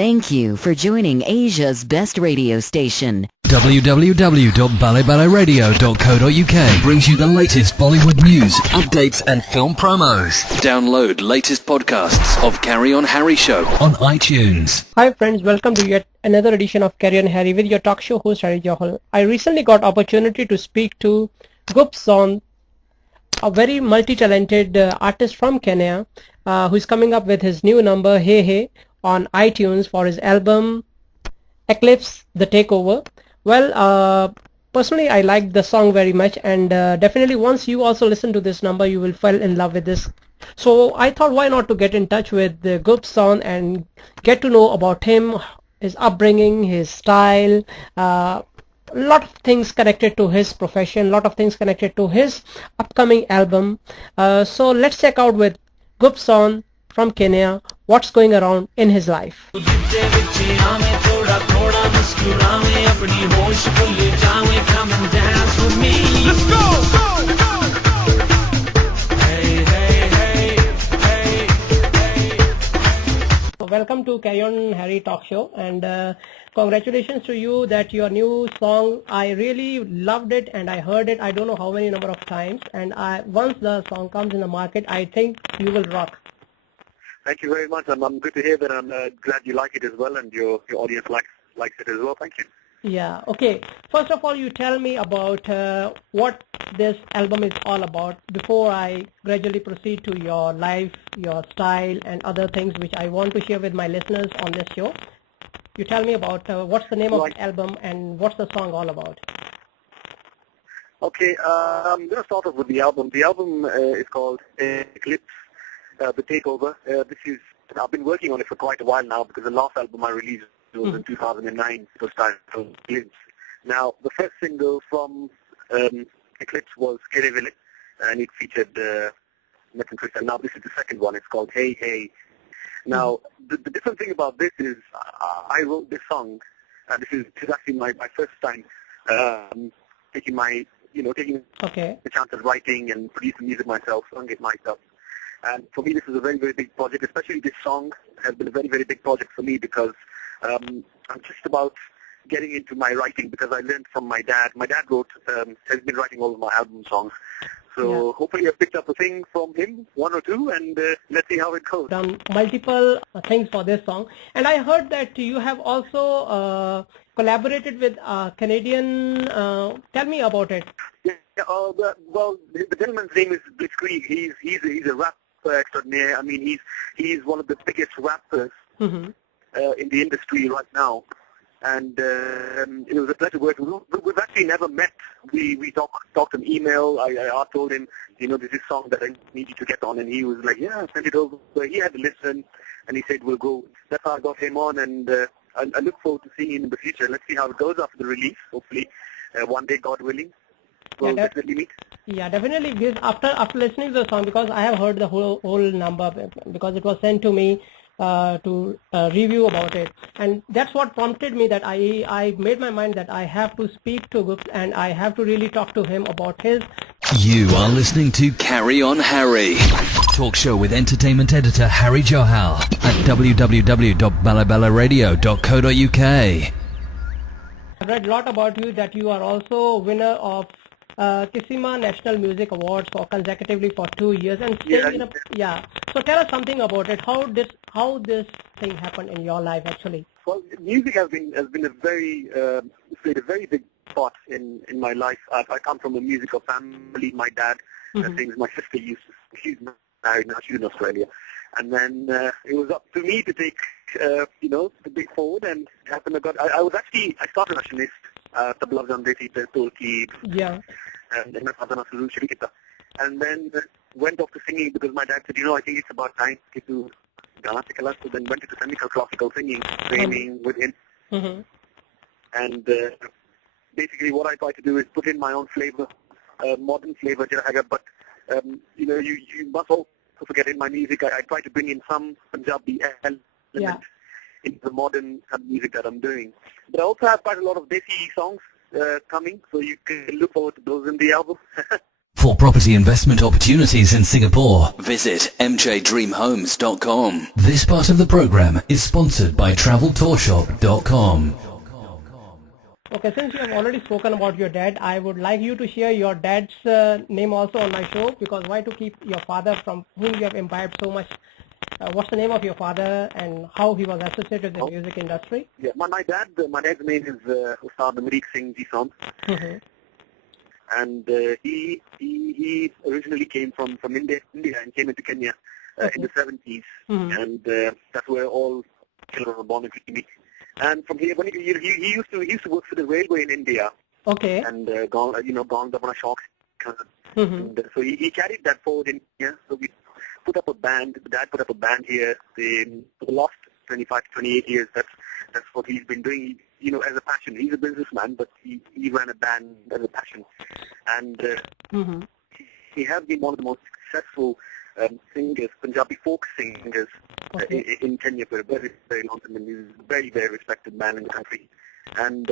Thank you for joining Asia's best radio station. www.BalleBalleRadio.co.uk brings you the latest Bollywood news, updates and film promos. Download latest podcasts of Carry On Harry Show on iTunes. Hi friends, welcome to yet another edition of Carry On Harry with your talk show host Harry Johal. I recently got opportunity to speak to Gupz Saund, a very multi-talented artist from Kenya who is coming up with his new number Hey Hey on iTunes for his album Eclipse The Takeover. Well, personally I liked the song very much, and definitely once you also listen to this number you will fall in love with this. So I thought why not to get in touch with Gupz Saund and get to know about him, his upbringing, his style, a lot of things connected to his profession, lot of things connected to his upcoming album. So let's check out with Gupz Saund from Kenya what's going around in his life. Let's go! Hey, hey, hey, hey, hey. Welcome to Carry On Harry Talk Show, and congratulations to you that your new song, I really loved it and I heard it I don't know how many number of times, and once the song comes in the market I think you will rock. Thank you very much. I'm good to hear that. I'm glad you like it as well, and your audience likes it as well. Thank you. Yeah, okay. First of all, you tell me about what this album is all about before I gradually proceed to your life, your style, and other things which I want to share with my listeners on this show. You tell me about what's the name of the album and what's the song all about. Okay, I'm going to start off with the album. The album is called Eclipse The Takeover. I've been working on it for quite a while now because the last album I released was in 2009. It was titled Eclipse. Now, the first single from Eclipse was Kereville, and it featured Nathan Christian. Now, this is the second one. It's called Hey Hey. Now, the different thing about this is I wrote this song. This is actually my first time taking the chance of writing and producing music myself, sung it myself. And for me, this is a very, very big project. Especially this song has been a very, very big project for me because I'm just about getting into my writing because I learned from my dad. My dad has been writing all of my album songs. So hopefully I've picked up a thing from him, one or two, and let's see how it goes. Done multiple things for this song. And I heard that you have also collaborated with a Canadian. Tell me about it. Yeah, well, the gentleman's name is Blitzkrieg. He's a rap extraordinaire. I mean, he's one of the biggest rappers in the industry right now. And it was a pleasure working with him. We've actually never met. We talked on email. I told him, there's this song that I need you to get on, and he was like, yeah, send it over. He had to listen, and he said, we'll go. That's how I got him on, and I look forward to seeing him in the future. Let's see how it goes after the release. Hopefully, one day, God willing, we'll definitely meet. Yeah, definitely. Because after listening to the song, because I have heard the whole number, because it was sent to me to review about it, and that's what prompted me that I made my mind that I have to speak to Gupz and I have to really talk to him about his. You are listening to Carry On Harry, talk show with entertainment editor Harry Johal at www.BalleBalleRadio.co.uk. I've read a lot about you, that you are also winner of Kisima National Music Awards consecutively for 2 years, and So tell us something about it. How this thing happened in your life actually? Well, music has been played a very big part in my life. I come from a musical family. My dad sings. My sister she's married now. She's in Australia. And then it was up to me to take the big forward, and it happened. I started nationalist. Tabla Jandesi, Tolki, and then went off to singing because my dad said, I think it's about time to Gana Sikala, so then went into classical singing training with him. And basically what I try to do is put in my own flavor, modern flavor, but you must also forget in my music, I try to bring in some Punjabi element into the modern music that I'm doing. But I also have quite a lot of Desi songs coming, so you can look forward to those in the album. For property investment opportunities in Singapore, visit mjdreamhomes.com. This part of the program is sponsored by TravelTourShop.com. Okay, since you have already spoken about your dad, I would like you to share your dad's name also on my show, because why to keep your father from whom you have imbibed so much? What's the name of your father and how he was associated with the music industry? Yeah, my dad's name is Gupz Saund. Mm-hmm. And he originally came from India and came into Kenya in the 70s, and that's where all children were born into Kenya. And from here, when he used to work for the railway in India, Okay. and gone up on a shock. And so he carried that forward in Kenya. So we put up a band. Dad put up a band here for the last 25 to 28 years. That's what he's been doing, as a passion. He's a businessman, but he ran a band as a passion. And he has been one of the most successful singers, Punjabi folk singers in Kenya for a very, very long time. And he's a very, very respected man in the country. And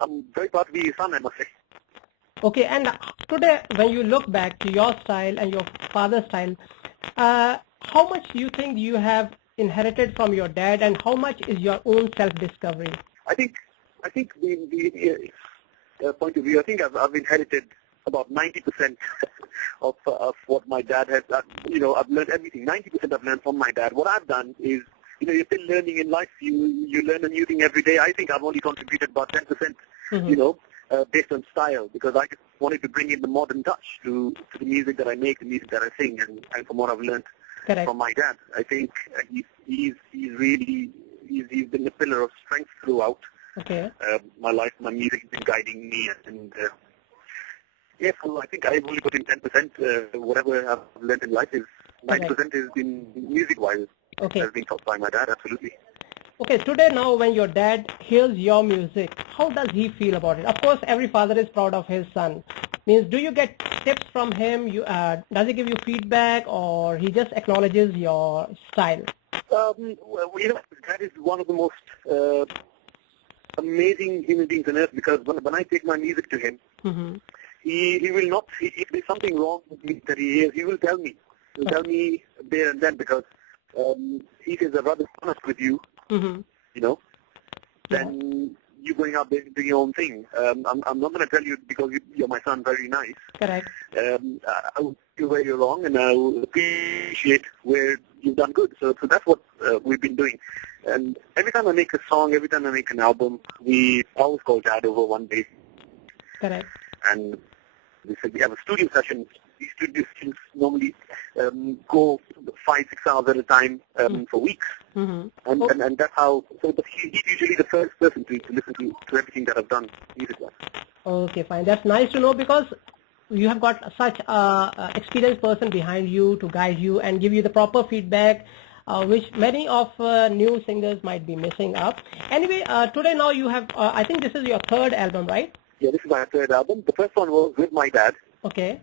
I'm very proud to be his son, I must say. Okay, and today when you look back to your style and your father's style, how much do you think you have inherited from your dad, and how much is your own self-discovery? I think the point of view, I think I've inherited about 90% of what my dad has. I've learned everything. 90% I've learned from my dad. What I've done is, you're still learning in life. You learn a new thing every day. I think I've only contributed about 10%. Based on style, because I just wanted to bring in the modern touch to the music that I make, the music that I sing, and from what I've learned from my dad. I think he's been a pillar of strength throughout my life. My music has been guiding me, and so I think I've only put in 10%. Whatever I've learned in life is 90% has been music-wise. Has been taught by my dad, absolutely. Okay, today now when your dad hears your music, how does he feel about it? Of course, every father is proud of his son. Means, do you get tips from him? Does he give you feedback, or he just acknowledges your style? That is one of the most amazing human beings on earth, because when I take my music to him, he will not, if there's something wrong with me that he hears, he will tell me. He'll tell me there and then, because he says, I'd rather be honest with you, then you going out there and doing your own thing. I'm not going to tell you because you're my son, very nice. Correct. I will see where you're wrong, and I will appreciate where you've done good. So that's what we've been doing. And every time I make a song, every time I make an album, we always call Dad over one day. Correct. And we said we have a studio session. These studio sessions normally go 5-6 hours at a time for weeks. And that's how, but he's usually the first person to listen to everything that I've done music-wise. Okay, fine. That's nice to know, because you have got such an experienced person behind you to guide you and give you the proper feedback, which many of new singers might be missing up. Anyway, today now you have, I think this is your third album, right? Yeah, this is my third album. The first one was with my dad. Okay.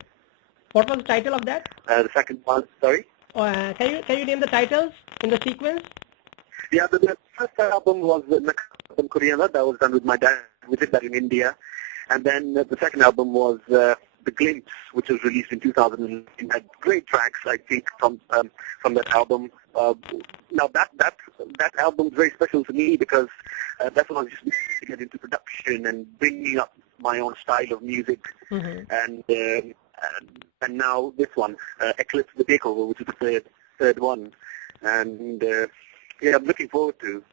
What was the title of that? The second one, sorry? Can you name the titles in the sequence? Yeah, the first album was Korean. That was done with my dad. We did that in India. And then the second album was The Glimpse, which was released in 2000. It had great tracks, I think, from that album. Now, that album is very special to me, because that's when I was just to get into production and bringing up my own style of music. And now this one, Eclipse the Takeover, which is the third one. And I'm looking forward to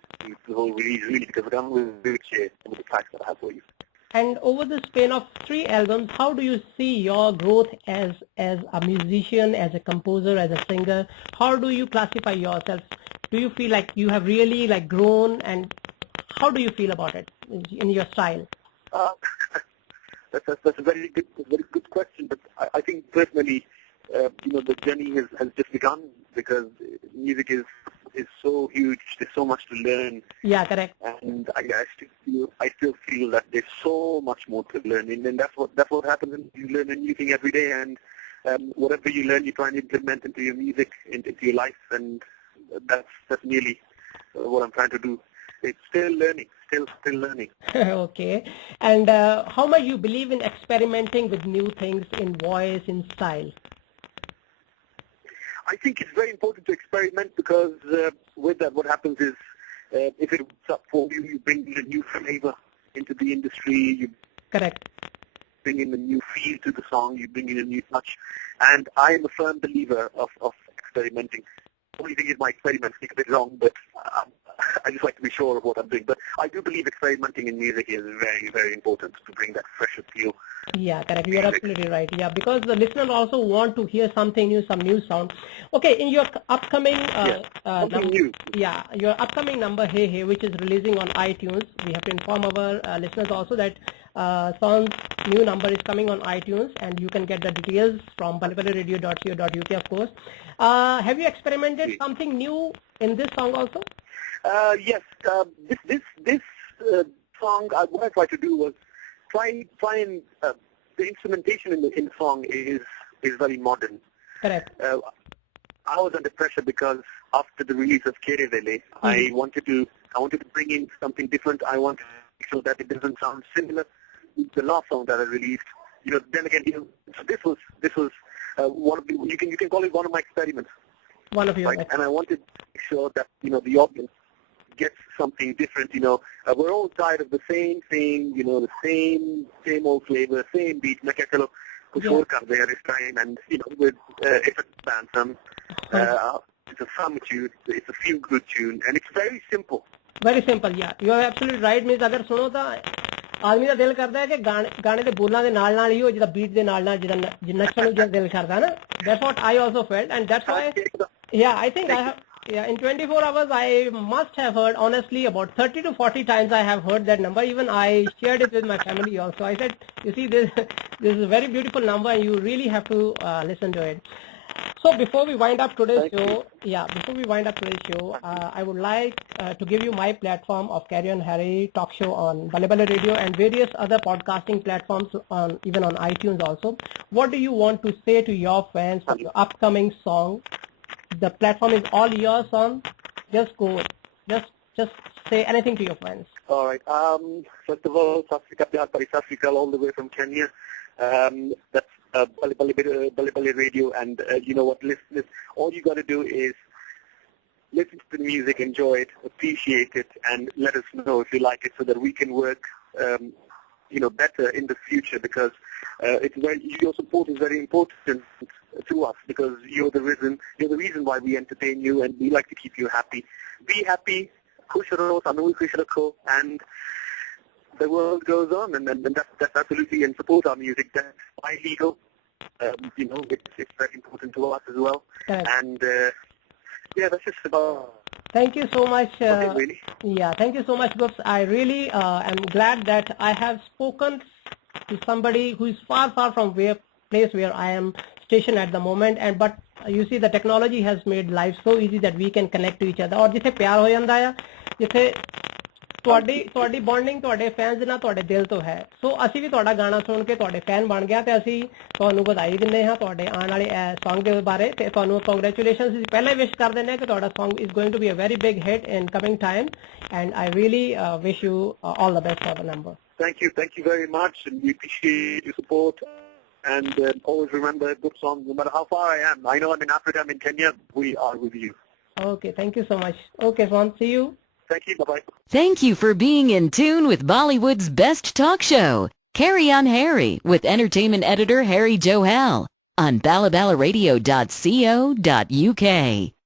the whole release, really, because I'm really share some of the tracks that I have for you. And over the span of 3 albums, how do you see your growth as a musician, as a composer, as a singer? How do you classify yourself? Do you feel like you have really grown, and how do you feel about it in your style? That's a very good question. But I think personally, the journey has just begun, because music is so huge. There's so much to learn. Yeah, correct. And I still feel that there's so much more to learn, and that's what happens. And you learn a new thing every day, and whatever you learn, you try and implement into your music, into your life, and that's nearly what I'm trying to do. it's still learning, still learning. Okay. And how much you believe in experimenting with new things in voice, in style? I think it's very important to experiment because with that, what happens is if it works up for you, you bring in a new flavor into the industry, you Correct. bring in a new feel to the song, you bring in a new touch. And I am a firm believer of experimenting. The only thing is my experiments take a bit wrong, but I just like to be sure of what I'm doing. But I do believe experimenting in music is very, very important to bring that fresh appeal. Yeah, correct. You're absolutely right. Yeah, because the listeners also want to hear something new, some new sound. Okay, in your upcoming Something new. yeah, your upcoming number Hey Hey, which is releasing on iTunes, we have to inform our listeners also that Sound's new number is coming on iTunes, and you can get the details from BalleBalleRadio.co.uk, of course. Have you experimented something new in this song also? Yes, this song, what I tried to do was try and the instrumentation in the song is very modern. Correct. I was under pressure because after the release of CarryOnHarry, I wanted to bring in something different. I wanted to make sure that it doesn't sound similar to the last song that I released. Then again, so this was one of the, you can call it one of my experiments. One of your Right? And I wanted to make sure that the audience gets something different. We're all tired of the same thing. The same old flavor, same beat. मैं क्या चलो कुछ और कर दे this time, and with it's a anthem. It's a fun tune. It's a feel good tune, and it's very simple. Very simple, yeah. You are absolutely right. Means अगर सुनो तो आदमी का दिल करता है कि गाने के बोलना के नाल ही हो जिदा बीट के नाल जिदा नचण ਨੂੰ ਜਿਦਾ ਦਿਲ ਕਰਦਾ ਨਾ. That's what I also felt, and that's why. Yeah, I think I have. Yeah, in 24 hours, I must have heard, honestly, about 30 to 40 times I have heard that number. Even I shared it with my family also. I said, you see, this is a very beautiful number, and you really have to listen to it. So before we wind up today's show, I would like to give you my platform of CarryOnHarry talk show on BalleBalleRadio and various other podcasting platforms, even on iTunes also. What do you want to say to your fans for your upcoming song? The platform is all yours, son. Just go. Just say anything to your fans. All right. First of all, South Africa, all the way from Kenya. That's BalleBalleRadio, and you know what, listeners, all you got to do is listen to the music, enjoy it, appreciate it, and let us know if you like it, so that we can work, better in the future. Because your support is very important to us, because you're the reason why we entertain you, and we like to keep you happy. Be happy, khush raho, sanu khush rakho, and the world goes on, and that's absolutely, and support our music. That's why legal. It's very important to us as well. Correct. And that's just about. Thank you so much. Really. Yeah, thank you so much, Gupz. I really am glad that I have spoken to somebody who is far from place where I am stationed at the moment. But you see, the technology has made life so easy that we can connect to each other. और जिथे प्यार हो जाता है, जिथे ਤੁਹਾਡੀ bonding ਤੁਹਾਡੇ fans ਨਾਲ ਤੁਹਾਡੇ ਦਿਲ ਤੋਂ ਹੈ. ਸੋ ਅਸੀਂ ਵੀ ਤੁਹਾਡਾ ਗਾਣਾ ਸੁਣ ਕੇ ਤੁਹਾਡੇ ਫੈਨ ਬਣ ਗਿਆ, ਤੇ ਅਸੀਂ ਤੁਹਾਨੂੰ ਵਧਾਈ ਦਿੰਦੇ ਹਾਂ ਤੁਹਾਡੇ ਆਉਣ ਵਾਲੇ ਸੌਂਗ ਦੇ ਬਾਰੇ, ਤੇ ਤੁਹਾਨੂੰ ਕੰਗ੍ਰੈਚੁਲੇਸ਼ਨਸ ਅਸੀਂ ਪਹਿਲਾਂ ਹੀ ਵਿਸ਼ ਕਰ ਦਿੰਦੇ ਹਾਂ ਕਿ ਤੁਹਾਡਾ song is going to be a very big hit in coming time, and I really wish you all the best for the number. Thank you very much, and we appreciate your support. And always remember, Gupz Saund, no matter how far I am, I know I'm in Africa, I'm in Kenya, we are with you. Okay, thank you so much. Okay, Saund, see you. Thank you. Bye-bye. Thank you for being in tune with Bollywood's best talk show, Carry On Harry, with entertainment editor Harry Johal on BalleBalleRadio.co.uk.